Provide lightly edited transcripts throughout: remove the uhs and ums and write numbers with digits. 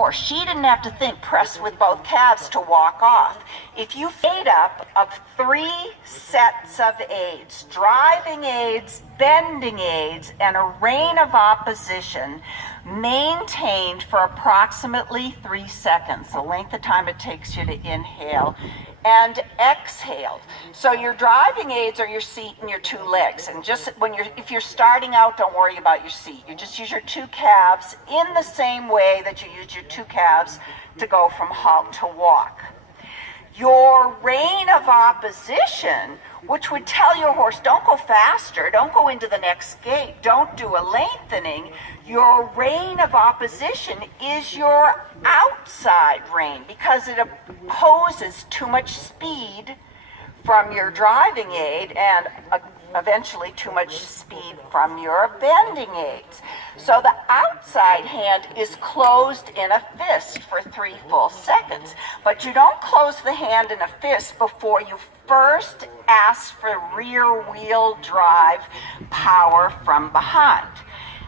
horse. She didn't have to think, press with both calves to walk off. If you made up of 3 sets of aids, driving aids, bending aids, and a rein of opposition, maintained for approximately 3 seconds, the length of time it takes you to inhale and exhale. So your driving aids are your seat and your 2 legs. And just if you're starting out, don't worry about your seat. You just use your 2 calves in the same way that you use your 2 calves to go from halt to walk. Your rein of opposition, which would tell your horse, don't go faster, don't go into the next gate, don't do a lengthening. Your rein of opposition is your outside rein because it opposes too much speed from your driving aid and eventually too much speed from your bending aids. So the outside hand is closed in a fist for 3 full seconds, but you don't close the hand in a fist before you first ask for rear wheel drive power from behind.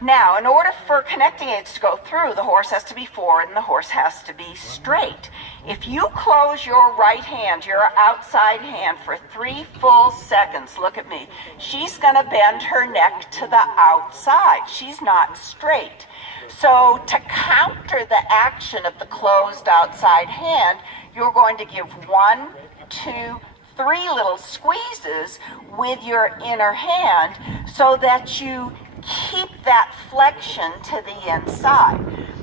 Now, in order for connecting aids to go through, the horse has to be forward and the horse has to be straight. If you close your right hand, your outside hand, for 3 full seconds, look at me, she's going to bend her neck to the outside. She's not straight. So to counter the action of the closed outside hand, you're going to give 1, 2, 3 little squeezes with your inner hand so that you keep that flexion to the inside.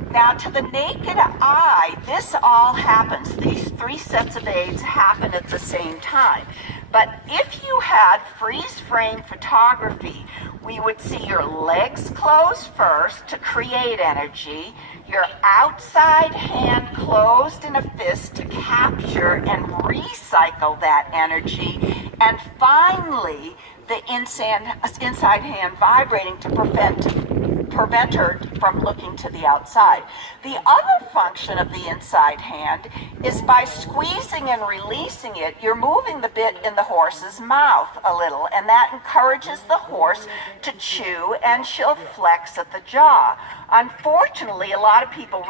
Now, to the naked eye, this all happens. These 3 sets of aids happen at the same time. But if you had freeze frame photography, we would see your legs closed first to create energy, your outside hand closed in a fist to capture and recycle that energy, and finally the inside hand vibrating to prevent her from looking to the outside. The other function of the inside hand is by squeezing and releasing it, you're moving the bit in the horse's mouth a little, and that encourages the horse to chew, and she'll flex at the jaw. Unfortunately, a lot of people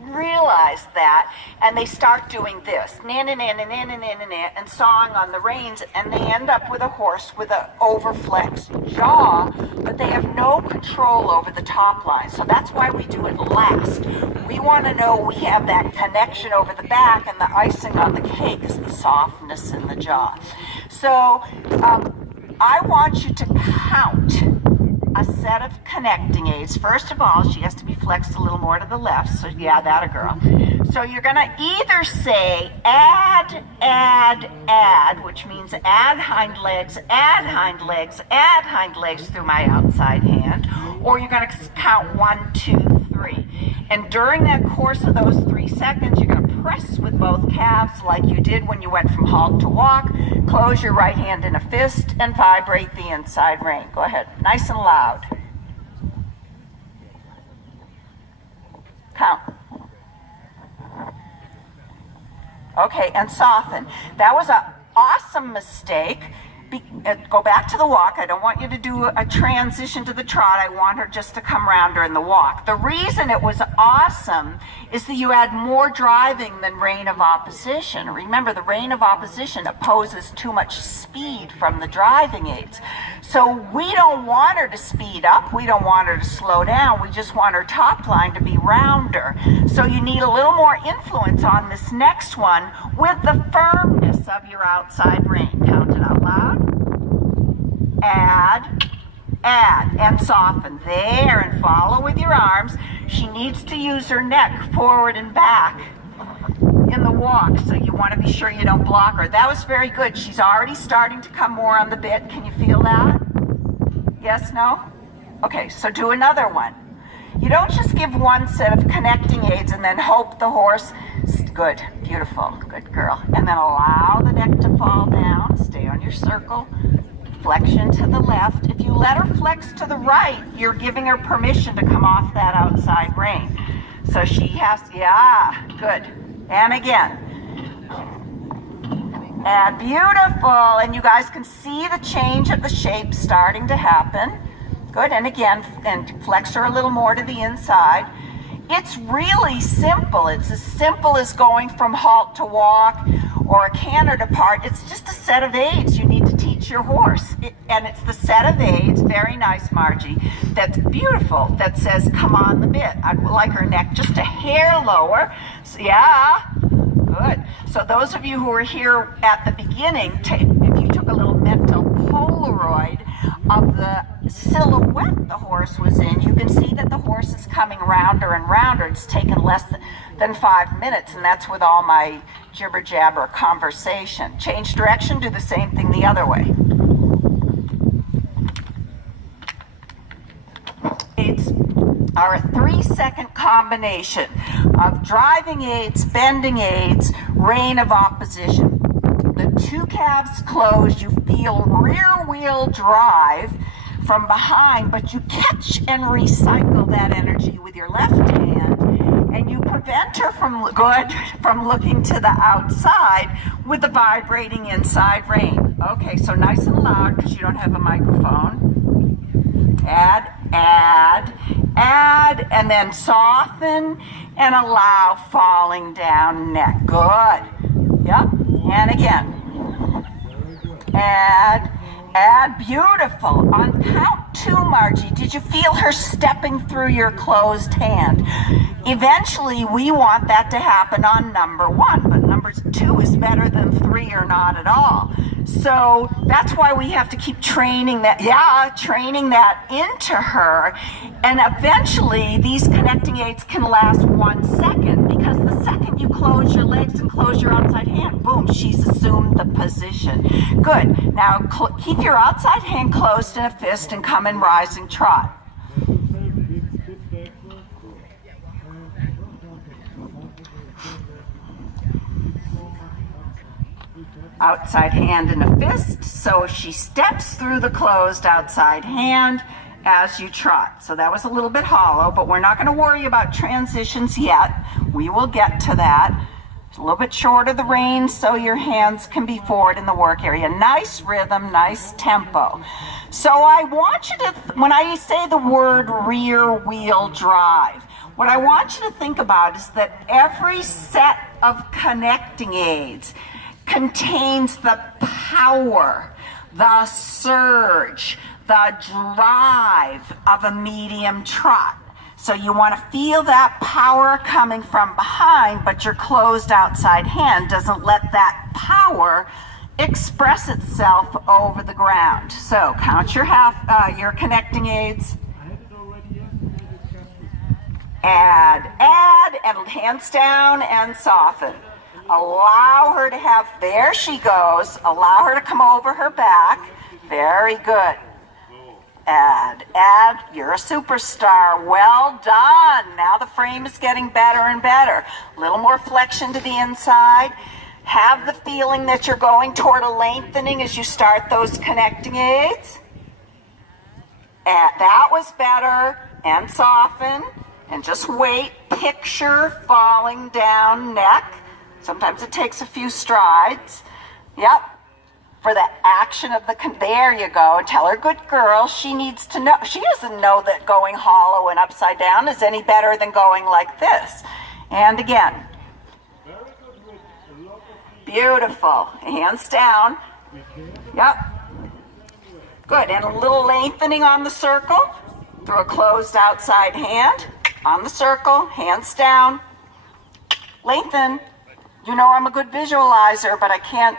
realize that, and they start doing this, and sawing on the reins, and they end up with a horse with an overflexed jaw, but they have no control over the top line. So that's why we do it last. We want to know we have that connection over the back, and the icing on the cake is the softness in the jaw. So I want you to count a set of connecting aids. First of all, she has to be flexed a little more to the left, so yeah, that a girl. So you're going to either say add, which means add hind legs, add hind legs, add hind legs through my outside hand, or you're going to count 1, 2, 3. And during that course of those 3 seconds, you're going to press with both calves like you did when you went from halt to walk, close your right hand in a fist, and vibrate the inside rein. Go ahead, nice and loud. Count. Okay, and soften. That was an awesome mistake. Go back to the walk. I don't want you to do a transition to the trot. I want her just to come around her in the walk. The reason it was awesome is that you had more driving than rein of opposition. Remember, the rein of opposition opposes too much speed from the driving aids. So we don't want her to speed up. We don't want her to slow down. We just want her top line to be rounder. So you need a little more influence on this next one with the firmness of your outside rein. Count it out loud. Add, and soften. There, and follow with your arms. She needs to use her neck forward and back in the walk, so you want to be sure you don't block her. That was very good. She's already starting to come more on the bit. Can you feel that? Yes, no? Okay, so do another one. You don't just give 1 set of connecting aids and then hope the horse, good, beautiful, good girl, and then allow the neck to fall down, stay on your circle, flexion to the left. If you let her flex to the right, you're giving her permission to come off that outside rein. So she has, yeah, good. And again. And beautiful. And you guys can see the change of the shape starting to happen. Good, and again, and flex her a little more to the inside. It's really simple. It's as simple as going from halt to walk or a canter to part. It's just a set of aids you need to teach your horse. And it's the set of aids, very nice, Margie, that's beautiful, that says, come on the bit. I'd like her neck just a hair lower. So, yeah, good. So those of you who were here at the beginning, if you took a little mental Polaroid of the silhouette the horse was in, you can see that the horse is coming rounder and rounder. It's taken less than 5 minutes, and that's with all my jibber jabber conversation. Change direction, do the same thing the other way. Aids are a 3-second combination of driving aids, bending aids, rein of opposition. The 2 calves closed, you feel rear wheel drive from behind, but you catch and recycle that energy with your left hand, and you prevent her from looking to the outside with the vibrating inside rein. Okay, so nice and loud because you don't have a microphone. Add, and then soften and allow falling down neck. Good. Yep, and again. Add, beautiful. On count 2, Margie, did you feel her stepping through your closed hand? Eventually, we want that to happen on number 1, but number 2 is better than 3 or not at all. So that's why we have to keep training that into her. And eventually, these connecting aids can last 1 second, because the second you close your legs and close your outside hand, boom, she's assumed the position. Good. Now keep your outside hand closed in a fist and come in rising trot. Outside hand in a fist, so she steps through the closed outside hand as you trot. So that was a little bit hollow, but we're not going to worry about transitions yet. We will get to that. It's a little bit short of the rein so your hands can be forward in the work area. Nice rhythm, nice tempo. So I want you to, when I say the word rear wheel drive, what I want you to think about is that every set of connecting aids contains the power, the surge, the drive of a medium trot. So you want to feel that power coming from behind, but your closed outside hand doesn't let that power express itself over the ground. So count your connecting aids. Add, and hands down and soften. Allow her to have, there she goes, allow her to come over her back. Very good. Add, you're a superstar. Well done. Now the frame is getting better and better. A little more flexion to the inside. Have the feeling that you're going toward a lengthening as you start those connecting aids. That was better. And soften. And just wait. Picture falling down neck. Sometimes it takes a few strides. Yep. For the action of the, there you go. Tell her, good girl, she needs to know. She doesn't know that going hollow and upside down is any better than going like this. And again. Beautiful. Hands down. Yep. Good. And a little lengthening on the circle. Through a closed outside hand. On the circle. Hands down. Lengthen. You know I'm a good visualizer, but I can't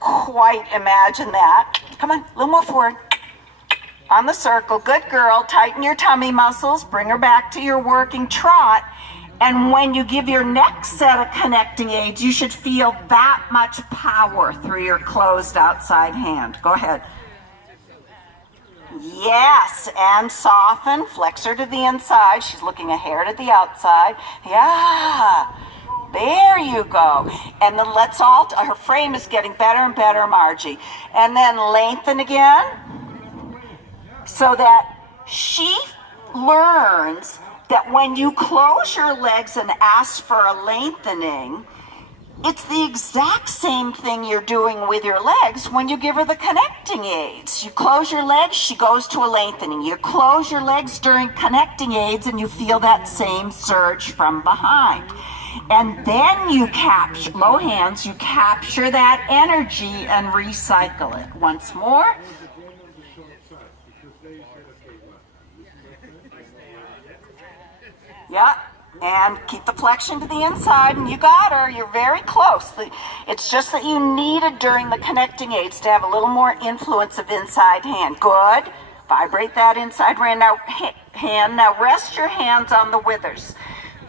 quite imagine that. Come on, a little more forward. On the circle, good girl. Tighten your tummy muscles. Bring her back to your working trot. And when you give your next set of connecting aids, you should feel that much power through your closed outside hand. Go ahead. Yes, and soften. Flex her to the inside. She's looking a hair to the outside. Yeah. There you go. And then let's all, her frame is getting better and better, Margie. And then lengthen again so that she learns that when you close your legs and ask for a lengthening, It's the exact same thing you're doing with your legs when you give her the connecting aids. You close your legs, she goes to a lengthening. You close your legs during connecting aids and you feel that same surge from behind. And then you capture, low hands, you capture that energy and recycle it. Once more. Yeah. And keep the flexion to the inside, and you got her. You're very close. It's just that you needed during the connecting aids to have a little more influence of inside hand. Good. Vibrate that inside hand. Now rest your hands on the withers.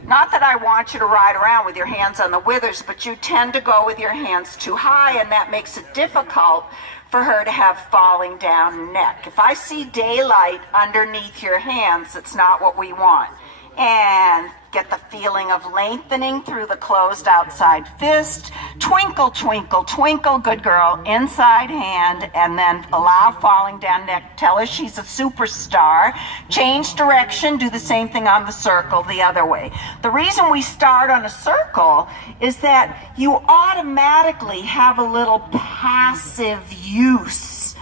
Not that I want you to ride around with your hands on the withers, but you tend to go with your hands too high, and that makes it difficult for her to have falling down neck. If I see daylight underneath your hands, it's not what we want. And get the feeling of lengthening through the closed outside fist. Twinkle, twinkle, twinkle. Good girl. Inside hand. And then allow falling down neck. Tell her she's a superstar. Change direction. Do the same thing on the circle the other way. The reason we start on a circle is that you automatically have a little passive use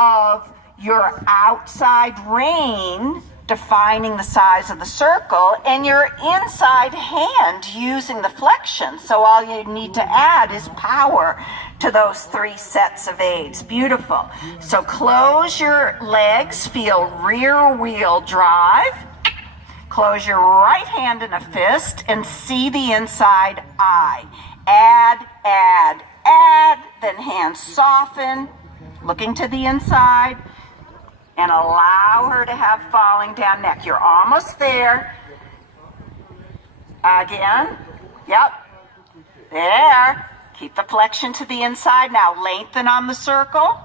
of your outside rein defining the size of the circle, and your inside hand using the flexion. So all you need to add is power to those 3 sets of aids. Beautiful. So close your legs, feel rear wheel drive. Close your right hand in a fist and see the inside eye. Add, add, add, then hands soften, looking to the inside. And allow her to have falling down neck. You're almost there. Again. Yep. There. Keep the flexion to the inside. Now lengthen on the circle.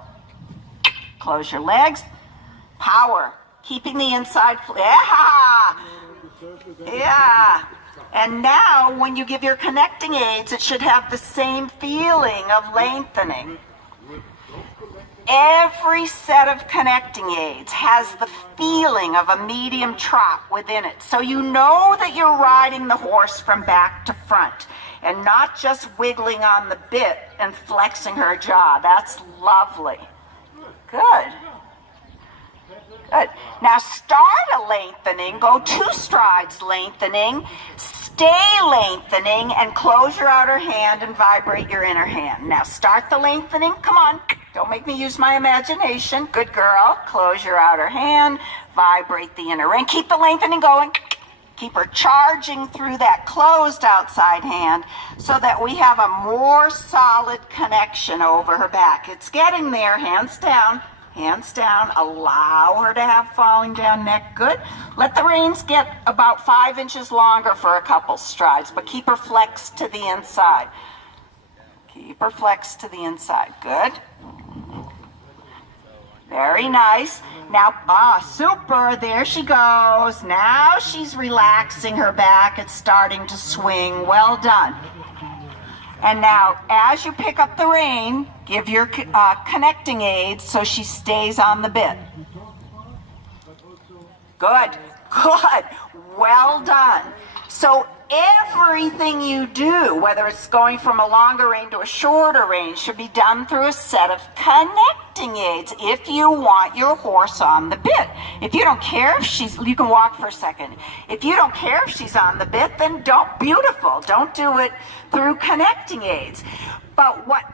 Close your legs. Power. Keeping the inside. Yeah. Yeah. And now when you give your connecting aids, it should have the same feeling of lengthening. Every set of connecting aids has the feeling of a medium trot within it. So you know that you're riding the horse from back to front and not just wiggling on the bit and flexing her jaw. That's lovely. Good. Good. Now start a lengthening. Go 2 strides lengthening. Stay lengthening and close your outer hand and vibrate your inner hand. Now start the lengthening. Come on. Don't make me use my imagination. Good girl. Close your outer hand. Vibrate the inner ring. Keep the lengthening going. Keep her charging through that closed outside hand so that we have a more solid connection over her back. It's getting there. Hands down. Hands down. Allow her to have falling down neck. Good. Let the reins get about 5 inches longer for a couple strides, but keep her flexed to the inside. Keep her flexed to the inside. Good. Very nice. Now, super. There she goes. Now she's relaxing her back. It's starting to swing. Well done. And now, as you pick up the rein, give your connecting aids so she stays on the bit. Good. Good. Well done. So everything you do, whether it's going from a longer rein to a shorter rein, should be done through a set of connecting aids if you want your horse on the bit. If you don't care if you can walk for a second. If you don't care if she's on the bit, then beautiful. Don't do it through connecting aids. But what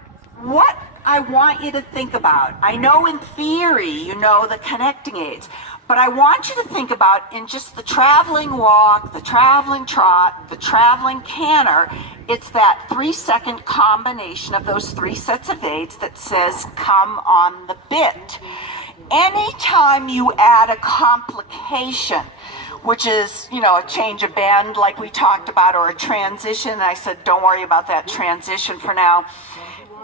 I want you to think about, I know in theory you know the connecting aids, but I want you to think about in just the traveling walk, the traveling trot, the traveling canter, it's that 3-second combination of those 3 sets of aids that says come on the bit. Anytime you add a complication, which is, a change of bend like we talked about, or a transition, I said don't worry about that transition for now.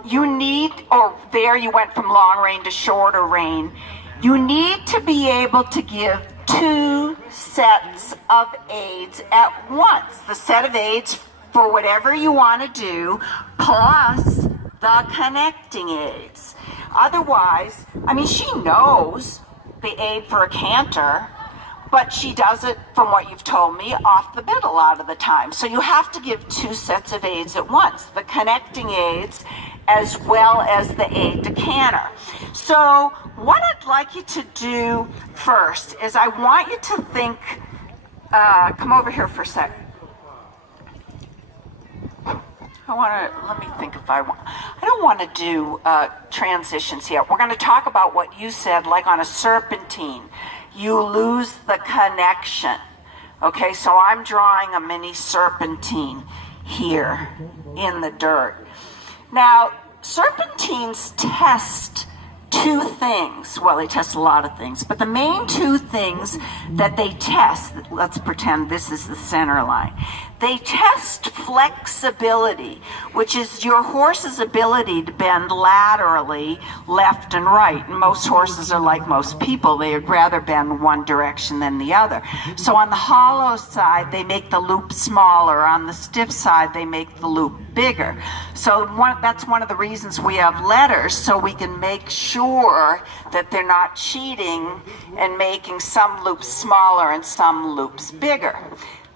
You went from long rein to shorter rein. You need to be able to give 2 sets of aids at once. The set of aids for whatever you want to do, plus the connecting aids. Otherwise, she knows the aid for a canter, but she does it, from what you've told me, off the bit a lot of the time. So you have to give 2 sets of aids at once, the connecting aids as well as the aid to canter. So what I'd like you to do first is I want you to think, come over here for a sec. Let me think if I don't want to do transitions yet. We're going to talk about what you said, like on a serpentine. You lose the connection. Okay, so I'm drawing a mini serpentine here in the dirt. Now, serpentines test 2 things. Well, they test a lot of things, but the main 2 things that they test, let's pretend this is the center line. They test flexibility, which is your horse's ability to bend laterally left and right. And most horses are like most people. They would rather bend one direction than the other. So on the hollow side, they make the loop smaller. On the stiff side, they make the loop bigger. So that's one of the reasons we have letters, so we can make sure that they're not cheating and making some loops smaller and some loops bigger.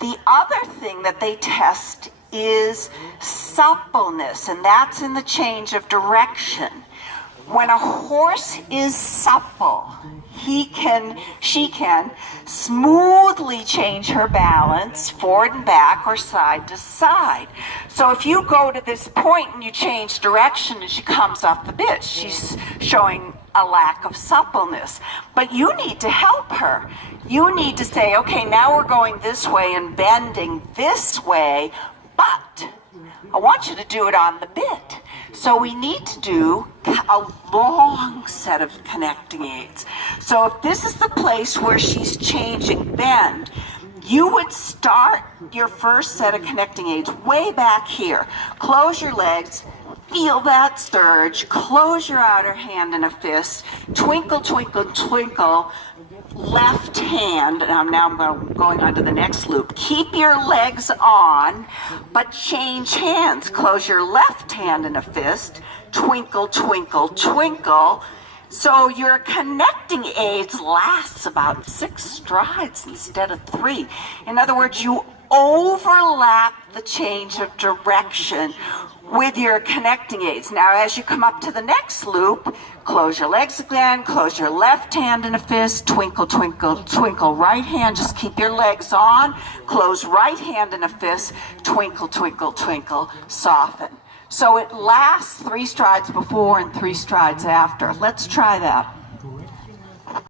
The other thing that they test is suppleness, and that's in the change of direction. When a horse is supple, she can smoothly change her balance forward and back or side to side. So if you go to this point and you change direction and she comes off the bit, she's showing a lack of suppleness. But you need to help her. You need to say, okay, now we're going this way and bending this way, but I want you to do it on the bit. So we need to do a long set of connecting aids. So if this is the place where she's changing bend, you would start your first set of connecting aids way back here. Close your legs, feel that surge, close your outer hand in a fist, twinkle, twinkle, twinkle, left hand. Now I'm going on to the next loop. Keep your legs on, but change hands. Close your left hand in a fist, twinkle, twinkle, twinkle. So your connecting aids lasts about 6 strides instead of 3. In other words, you overlap the change of direction with your connecting aids. Now, as you come up to the next loop, close your legs again, close your left hand in a fist, twinkle, twinkle, twinkle, right hand, just keep your legs on, close right hand in a fist, twinkle, twinkle, twinkle, soften. So it lasts 3 strides before and 3 strides after. Let's try that.